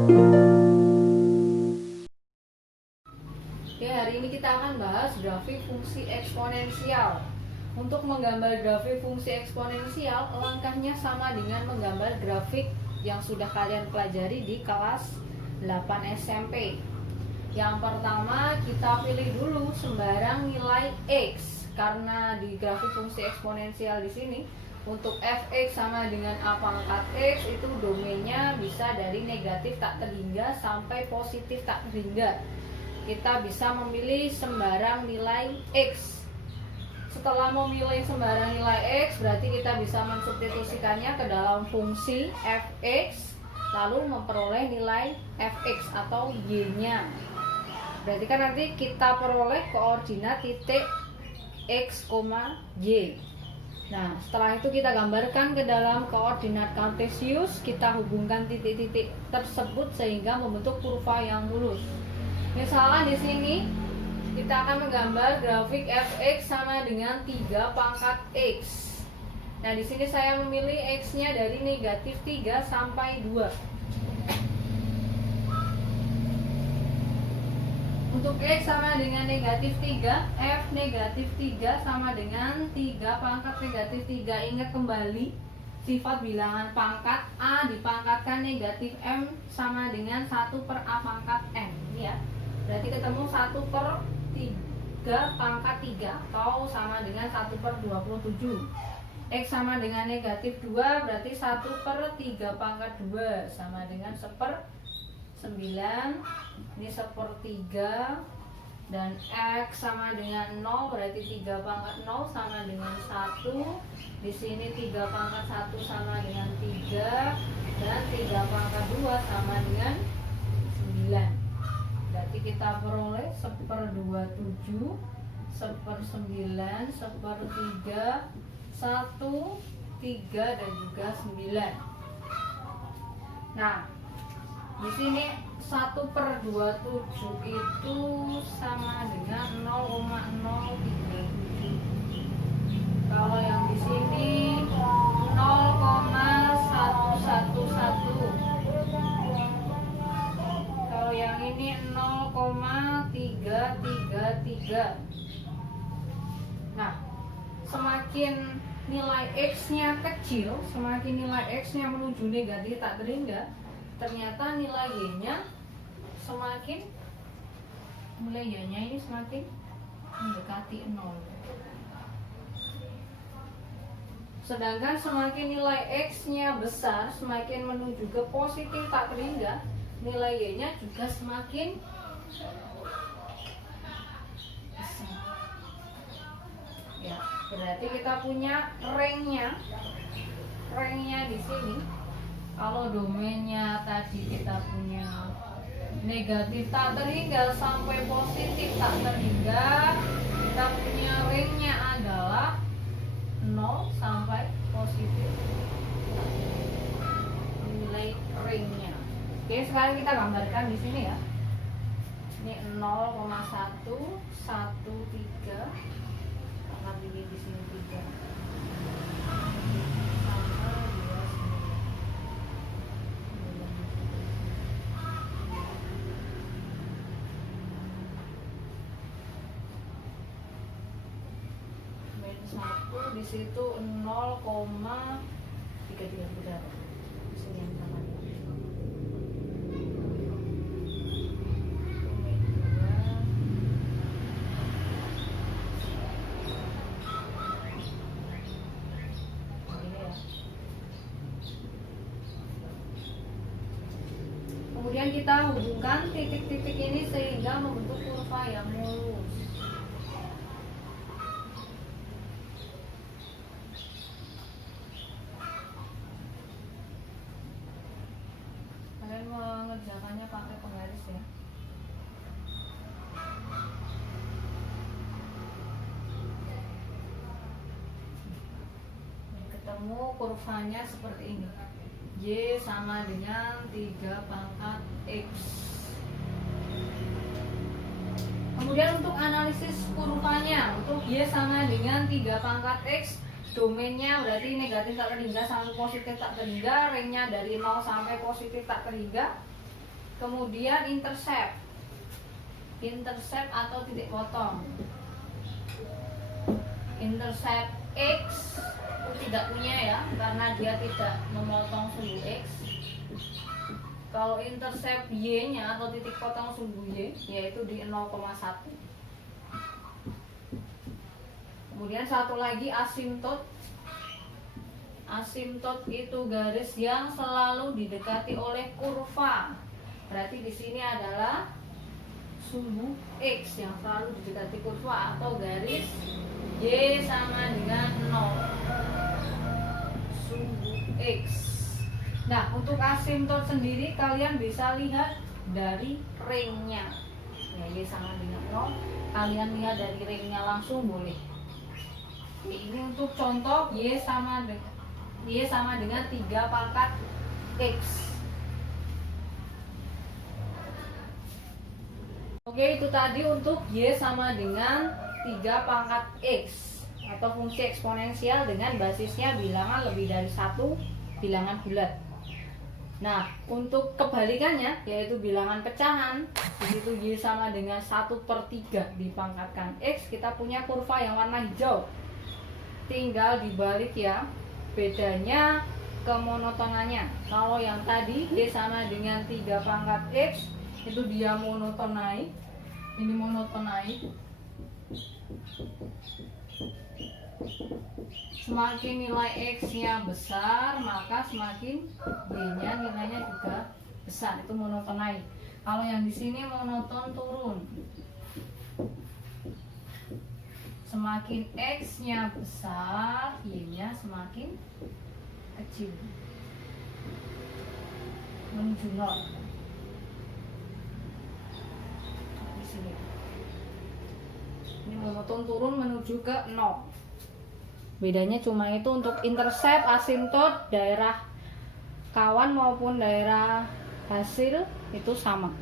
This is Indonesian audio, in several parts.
Oke, hari ini kita akan bahas grafik fungsi eksponensial. Untuk menggambar grafik fungsi eksponensial, langkahnya sama dengan menggambar grafik yang sudah kalian pelajari di kelas 8 SMP. Yang pertama, kita pilih dulu sembarang nilai X, karena di grafik fungsi eksponensial di sini untuk fx sama dengan a pangkat x itu domainnya bisa dari negatif tak terhingga sampai positif tak terhingga. Kita bisa memilih sembarang nilai x. Setelah memilih sembarang nilai x, berarti kita bisa mensubstitusikannya ke dalam fungsi fx, lalu memperoleh nilai fx atau y-nya. Berarti kan nanti kita peroleh koordinat titik x, y. Nah, setelah itu kita gambarkan ke dalam koordinat kartesius, kita hubungkan titik-titik tersebut sehingga membentuk kurva yang lurus. Misalnya di sini kita akan menggambar grafik fx sama dengan 3 pangkat x. Nah, di sini saya memilih x-nya dari negatif 3 sampai 2. Untuk x sama dengan negatif 3, f negatif 3 sama dengan 3 pangkat negatif 3. Ingat kembali sifat bilangan pangkat, a dipangkatkan negatif m sama dengan 1 per a pangkat m, ya. Berarti ketemu 1 per 3 pangkat 3 atau sama dengan 1 per 27. X sama dengan negatif 2 berarti 1 per 3 pangkat 2 sama dengan 1 per 9, ini 1/3, dan X sama dengan 0 berarti 3 pangkat 0 sama dengan 1. Di sini 3 pangkat 1 sama dengan 3, dan 3 pangkat 2 sama dengan 9. Berarti kita peroleh 1/27, 1/9, 1/3, 1, 3, dan juga 9. Nah, di sini 1/27 itu sama dengan 0,037. Kalau yang di sini 0,111. Kalau yang ini 0,333. Nah, semakin nilai x-nya kecil, semakin nilai x-nya menuju negatif tak terhingga, ternyata nilai y-nya semakin ini semakin mendekati 0. Sedangkan semakin nilai x-nya besar, semakin menuju ke positif tak terhingga, nilai y-nya juga semakin besar. Ya, berarti kita punya range-nya di sini. Kalau domainnya tadi kita punya negatif tak terhingga sampai positif tak terhingga, kita punya range-nya adalah 0 sampai positif. Nilai range-nya. Oke, sekarang kita gambarkan di sini ya. Ini 0,1, 1, 3. Ambil di sini 3. Di situ 0,33 benar. Sini yang sama. Kemudian kita hubungkan titik-titik ini sehingga membentuk kurva yang mulus. Kalian mengerjakannya pakai penggaris ya. Ketemu kurvanya seperti ini. Y sama dengan 3 pangkat X. Kemudian untuk analisis kurvanya, untuk Y sama dengan 3 pangkat X, domainnya berarti negatif tak terhingga sampai positif tak terhingga, range-nya dari 0 sampai positif tak terhingga. Kemudian intercept. Intercept atau titik potong. Intercept X itu tidak punya ya, karena dia tidak memotong sumbu X. Kalau intercept Y nya atau titik potong sumbu Y yaitu di 0,1. Kemudian satu lagi asimtot. Asimtot itu garis yang selalu didekati oleh kurva. Berarti di sini adalah sumbu X yang selalu didekati kurva atau garis Y sama dengan 0. Sumbu X. Nah, untuk asimtot sendiri kalian bisa lihat dari ringnya. Ya, Y sama dengan 0. Kalian lihat dari ringnya langsung boleh. Ini untuk contoh Y sama dengan 3 pangkat X. Oke, itu tadi untuk Y sama dengan 3 pangkat X atau fungsi eksponensial dengan basisnya bilangan lebih dari 1 bilangan bulat. Nah, untuk kebalikannya yaitu bilangan pecahan, yaitu Y sama dengan 1/3 dipangkatkan X, kita punya kurva yang warna hijau. Tinggal dibalik ya, bedanya kemonotonannya. Kalau yang tadi Y sama dengan 3 pangkat X itu dia monoton naik, ini monoton naik. Semakin nilai X-nya besar, maka semakin Y-nya nilainya juga besar. Itu monoton naik. Kalau yang di sini monoton turun. Semakin X-nya besar, Y-nya semakin kecil. Menuju 0. Di sini. Ini monoton turun menuju ke 0. Bedanya cuma itu untuk intercept, asimtot, daerah kawan maupun daerah hasil itu sama.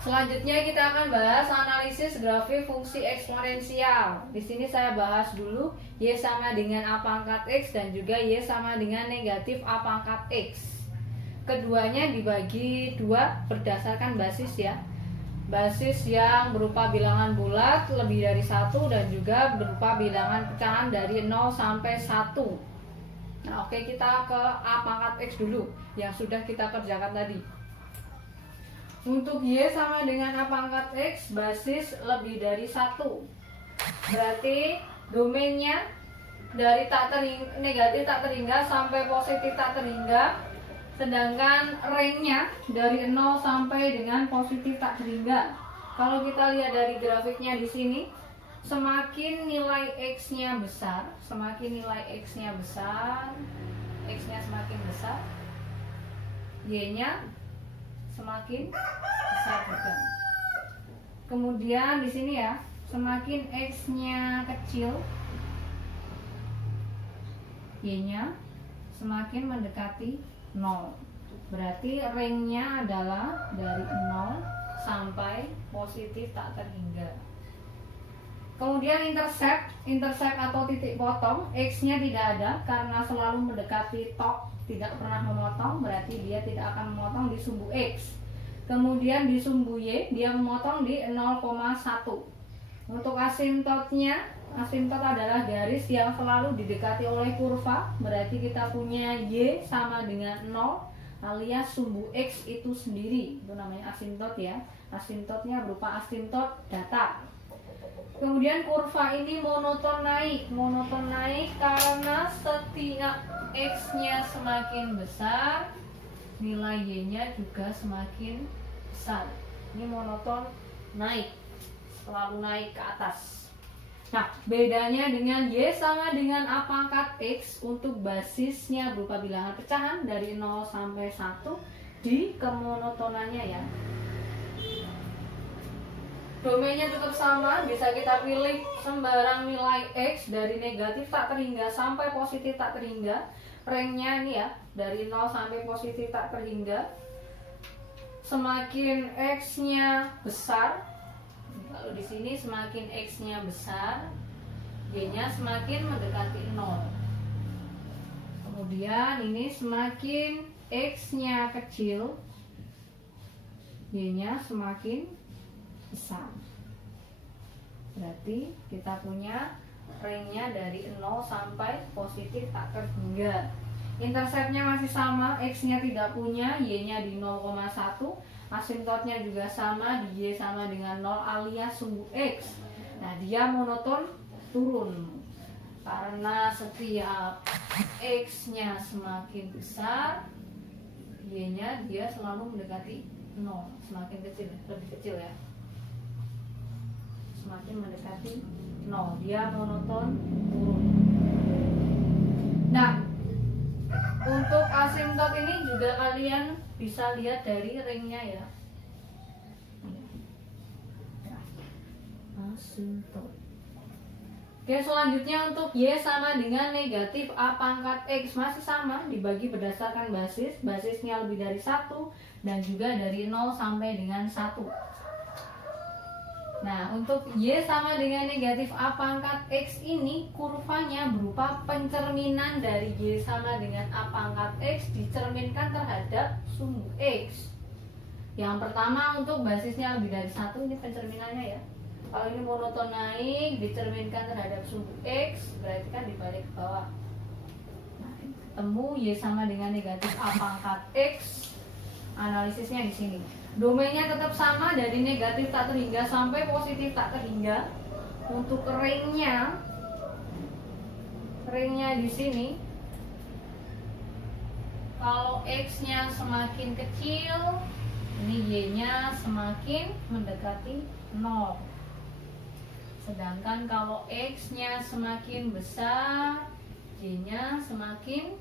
Selanjutnya kita akan bahas analisis grafik fungsi eksponensial. Di sini saya bahas dulu Y sama dengan A pangkat X dan juga Y sama dengan negatif A pangkat X. Keduanya dibagi dua berdasarkan basis ya. Basis yang berupa bilangan bulat lebih dari 1 dan juga berupa bilangan pecahan dari 0 sampai 1. Nah, oke, kita ke A pangkat X dulu yang sudah kita kerjakan tadi. Untuk Y sama dengan A pangkat X, basis lebih dari 1. Berarti domainnya dari negatif tak terhingga sampai positif tak terhingga. Sedangkan ringnya dari 0 sampai dengan positif tak terhingga. Kalau kita lihat dari grafiknya di sini, semakin nilai X-nya besar, X-nya semakin besar, Y-nya semakin besar juga. Kemudian di sini ya, semakin X-nya kecil, Y-nya semakin mendekati 0. Berarti ringnya adalah dari 0 sampai positif tak terhingga. Kemudian intercept atau titik potong, X-nya tidak ada karena selalu mendekati top, tidak pernah memotong, berarti dia tidak akan memotong di sumbu X. Kemudian di sumbu Y dia memotong di 0,1. Untuk asimtotnya, asimtot adalah garis yang selalu didekati oleh kurva, berarti kita punya Y sama dengan 0 alias sumbu X itu sendiri, itu namanya asimtot ya. Asimtotnya berupa asimtot datar. Kemudian kurva ini monoton naik karena setiap X-nya semakin besar, nilai Y-nya juga semakin besar. Ini monoton naik, selalu naik ke atas. Nah, bedanya dengan Y sama dengan A pangkat X untuk basisnya berupa bilangan pecahan dari 0 sampai 1 di kemonotonannya ya. Domainnya tetap sama, bisa kita pilih sembarang nilai X dari negatif tak terhingga sampai positif tak terhingga. Ringnya ini ya, dari 0 sampai positif tak terhingga. Semakin X-nya besar, kalau di sini semakin X-nya besar, Y-nya semakin mendekati 0. Kemudian ini semakin X-nya kecil, Y-nya semakin besar. Berarti kita punya range-nya dari 0 sampai positif tak terhingga. Interceptnya masih sama, X-nya tidak punya, Y-nya di 0,1. Asimptotnya juga sama, di Y sama dengan 0 alias sumbu X. Nah, dia monoton turun. Karena setiap X-nya semakin besar, Y-nya dia selalu mendekati 0. Semakin kecil, lebih kecil ya. Semakin mendekati 0, dia monoton turun. Nah, untuk asimptot ini juga kalian bisa lihat dari ringnya ya. Asimptot. Oke, selanjutnya untuk Y sama dengan negatif A pangkat X masih sama, dibagi berdasarkan basis. Basisnya lebih dari 1 dan juga dari 0 sampai dengan 1. Nah, untuk Y sama dengan negatif A pangkat X ini kurvanya berupa pencerminan dari Y sama dengan A pangkat X dicerminkan terhadap sumbu X. Yang pertama untuk basisnya lebih dari 1, ini pencerminannya ya. Kalau ini monoton naik dicerminkan terhadap sumbu X, berarti kan dibalik ke bawah. Nah, ketemu Y sama dengan negatif A pangkat X. Analisisnya di sini. Domainnya tetap sama dari negatif tak terhingga sampai positif tak terhingga. Untuk ringnya di sini, kalau X-nya semakin kecil, ini Y-nya semakin mendekati 0. Sedangkan kalau X-nya semakin besar, Y-nya semakin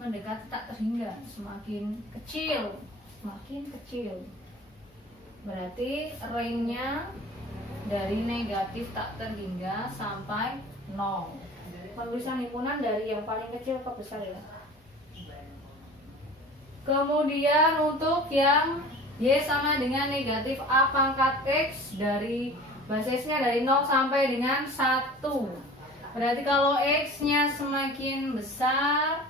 mendekati tak terhingga, semakin kecil. Berarti range-nya dari negatif tak terhingga sampai 0. Penulisan himpunan dari yang paling kecil ke besar ya. Kemudian untuk yang Y sama dengan negatif A pangkat X, dari basisnya dari 0 sampai dengan 1. Berarti kalau X-nya semakin besar,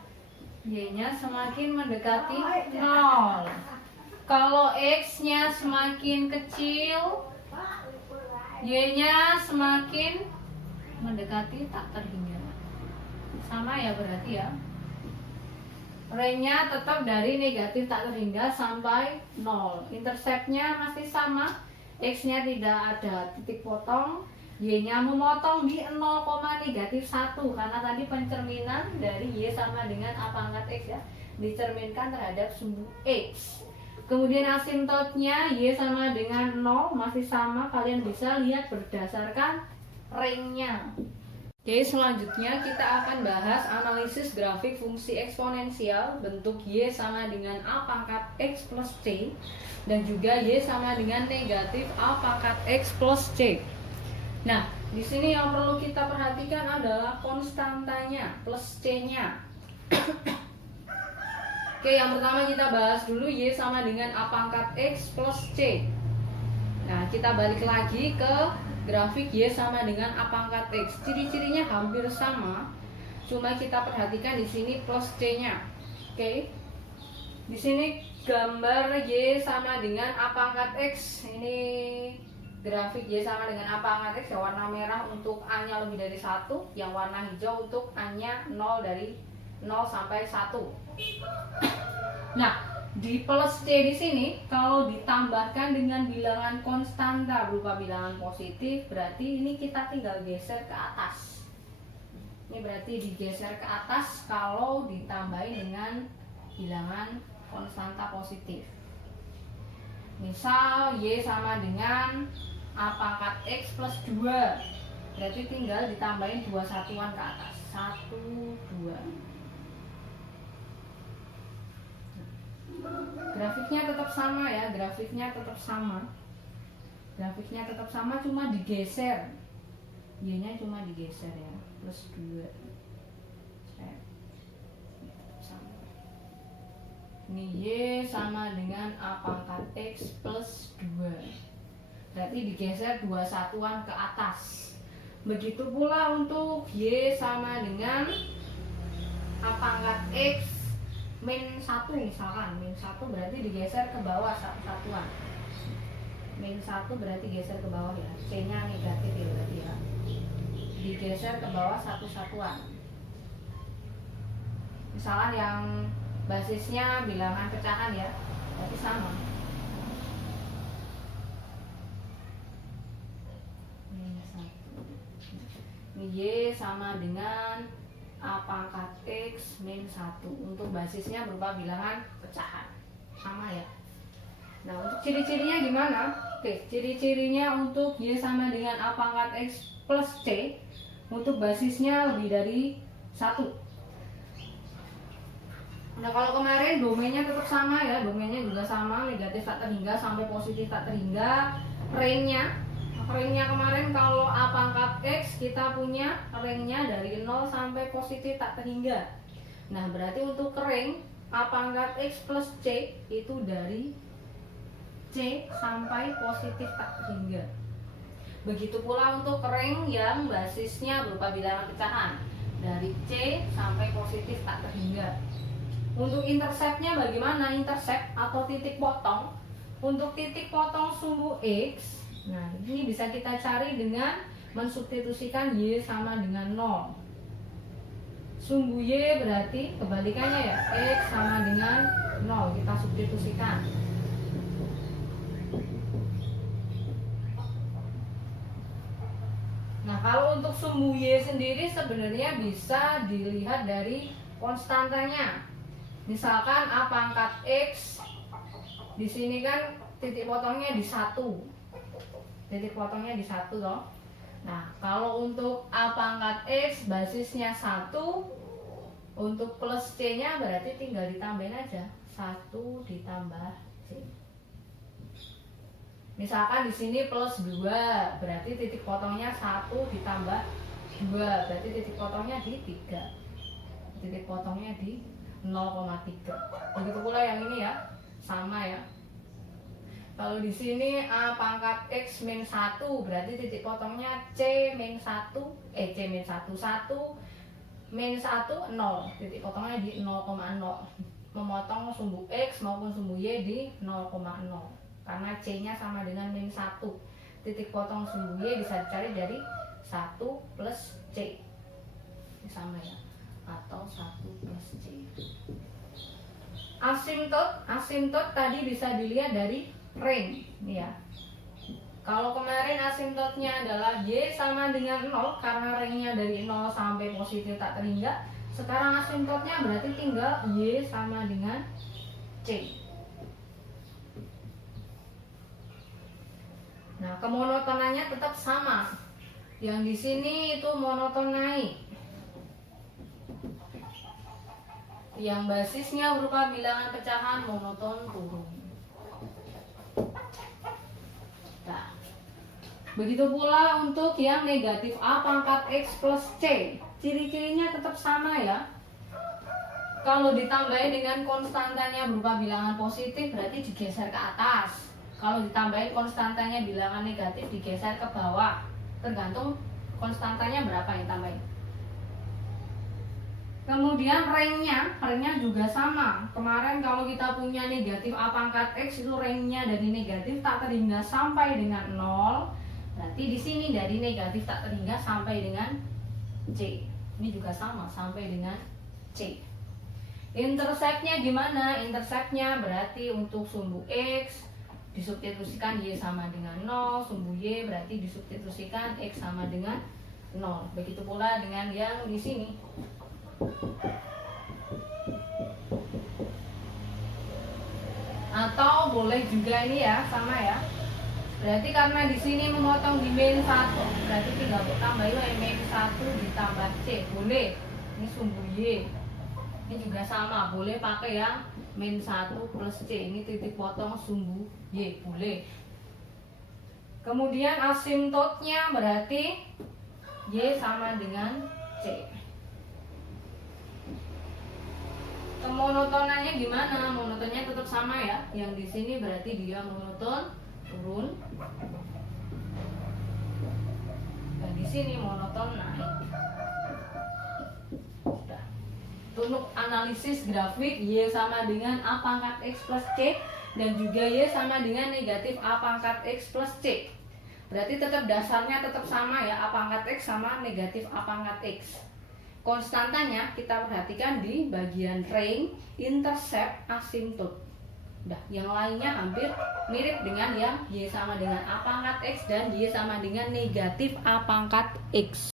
Y-nya semakin mendekati 0. Kalau X-nya semakin kecil, Y-nya semakin mendekati tak terhingga. Sama ya berarti ya. Range-nya tetap dari negatif tak terhingga sampai 0. Intercept-nya masih sama. X-nya tidak ada titik potong, Y-nya memotong di 0,-1 karena tadi pencerminan dari Y sama dengan A pangkat X ya, dicerminkan terhadap sumbu X. Kemudian asimptotnya Y sama dengan 0 masih sama, kalian bisa lihat berdasarkan range-nya. Oke, selanjutnya kita akan bahas analisis grafik fungsi eksponensial bentuk Y sama dengan A pangkat X plus C dan juga Y sama dengan negatif A pangkat X plus C. Nah, di sini yang perlu kita perhatikan adalah konstantanya plus C-nya. Oke, yang pertama kita bahas dulu Y sama dengan A pangkat X plus C. Nah, kita balik lagi ke grafik Y sama dengan A pangkat X. Ciri-cirinya hampir sama, cuma kita perhatikan di sini plus C-nya. Oke. Di sini gambar Y sama dengan A pangkat X. Ini grafik Y sama dengan A pangkat X, yang warna merah untuk A-nya lebih dari 1, yang warna hijau untuk A-nya 0 dari 0 sampai 1. Nah, di plus C di sini kalau ditambahkan dengan bilangan konstanta berupa bilangan positif, berarti ini kita tinggal geser ke atas. Ini berarti digeser ke atas kalau ditambahin dengan bilangan konstanta positif. Misal Y sama dengan A pangkat X plus 2, berarti tinggal ditambahin 2 satuan ke atas, 1, 2. Grafiknya tetap sama ya, grafiknya tetap sama, cuma digeser. Y-nya cuma digeser ya, plus 2. Ini Y sama dengan A pangkat X plus 2, berarti digeser 2 satuan ke atas. Begitu pula untuk Y sama dengan A pangkat X min 1 misalkan, min 1 berarti digeser ke bawah satu satuan. Min 1 berarti geser ke bawah ya, C nya negatif ya berarti ya, digeser ke bawah satu satuan. Misalkan yang basisnya bilangan pecahan ya, berarti sama. Min 1. Y sama dengan A pangkat X min 1. Untuk basisnya berupa bilangan pecahan. Sama ya. Nah, untuk ciri-cirinya gimana? Oke, ciri-cirinya untuk Y sama dengan A pangkat X plus C, untuk basisnya lebih dari 1. Nah, kalau kemarin domainnya tetap sama ya, domainnya juga sama, negatif tak terhingga sampai positif tak terhingga. Range-nya kemarin kalau A pangkat X kita punya range-nya dari 0 sampai positif tak terhingga. Nah, berarti untuk range A pangkat X plus C itu dari C sampai positif tak terhingga. Begitu pula untuk range yang basisnya berupa bilangan pecahan, dari C sampai positif tak terhingga. Untuk interceptnya bagaimana? Intercept atau titik potong. Untuk titik potong sumbu X, nah ini bisa kita cari dengan mensubstitusikan Y sama dengan 0. Sumbu Y berarti kebalikannya ya, X sama dengan 0, kita substitusikan. Nah, kalau untuk sumbu Y sendiri sebenarnya bisa dilihat dari konstantanya. Misalkan A pangkat X, di sini kan titik potongnya di 1. Titik potongnya di 1 loh. Nah, kalau untuk A pangkat X basisnya 1, untuk plus C-nya berarti tinggal ditambahin aja. 1 ditambah C. Misalkan di sini plus 2, berarti titik potongnya 1 ditambah 2, berarti titik potongnya di 3. Titik potongnya di 0,3. Begitu pula yang ini ya, sama ya. Kalau di sini A pangkat X min 1, berarti titik potongnya C min 1, C min 1, 1 min 1, 0. Titik potongnya di 0,0. Memotong sumbu X maupun sumbu Y di 0,0. Karena C-nya sama dengan min 1. Titik potong sumbu Y bisa dicari dari 1 plus C. Ini sama ya. Atau 1 plus C. Asimtot tadi bisa dilihat dari range ini ya. Kalau kemarin asimtotnya adalah Y sama dengan 0 karena range-nya dari 0 sampai positif tak terhingga. Sekarang asimtotnya berarti tinggal Y sama dengan C. Nah, kemonotonannya tetap sama. Yang di sini itu monoton naik. Yang basisnya berupa bilangan pecahan monoton turun. Nah, begitu pula untuk yang negatif A pangkat X plus C. Ciri-cirinya tetap sama ya. Kalau ditambahin dengan konstantanya berupa bilangan positif berarti digeser ke atas. Kalau ditambahin konstantanya bilangan negatif digeser ke bawah. Tergantung konstantanya berapa yang tambahin. Kemudian range-nya juga sama. Kemarin kalau kita punya negatif A pangkat X itu range-nya dari negatif tak terhingga sampai dengan 0. Berarti di sini dari negatif tak terhingga sampai dengan C. Ini juga sama, sampai dengan C. Intercept-nya gimana? Intercept-nya berarti untuk sumbu X disubstitusikan Y sama dengan 0, sumbu Y berarti disubstitusikan X sama dengan 0. Begitu pula dengan yang di sini. Atau boleh juga ini ya, sama ya. Berarti karena di sini memotong di min 1, berarti tinggal tambahin min 1 ditambah C. Boleh. Ini sumbu Y. Ini juga sama, boleh pakai yang min 1 plus C. Ini titik potong sumbu Y, boleh. Kemudian asimtotnya berarti Y sama dengan C. Kemonotonannya gimana? Monotonnya tetap sama ya. Yang di sini berarti dia monoton turun. Dan di sini monoton naik. Sudah. Untuk analisis grafik, Y sama dengan A pangkat X plus C, dan juga Y sama dengan negatif A pangkat X plus C. Berarti tetap dasarnya tetap sama ya, A pangkat X sama negatif A pangkat X. Konstantanya kita perhatikan di bagian range, intercept, asymptote. Udah, yang lainnya hampir mirip dengan yang Y sama dengan A pangkat X dan Y sama dengan negatif A pangkat X.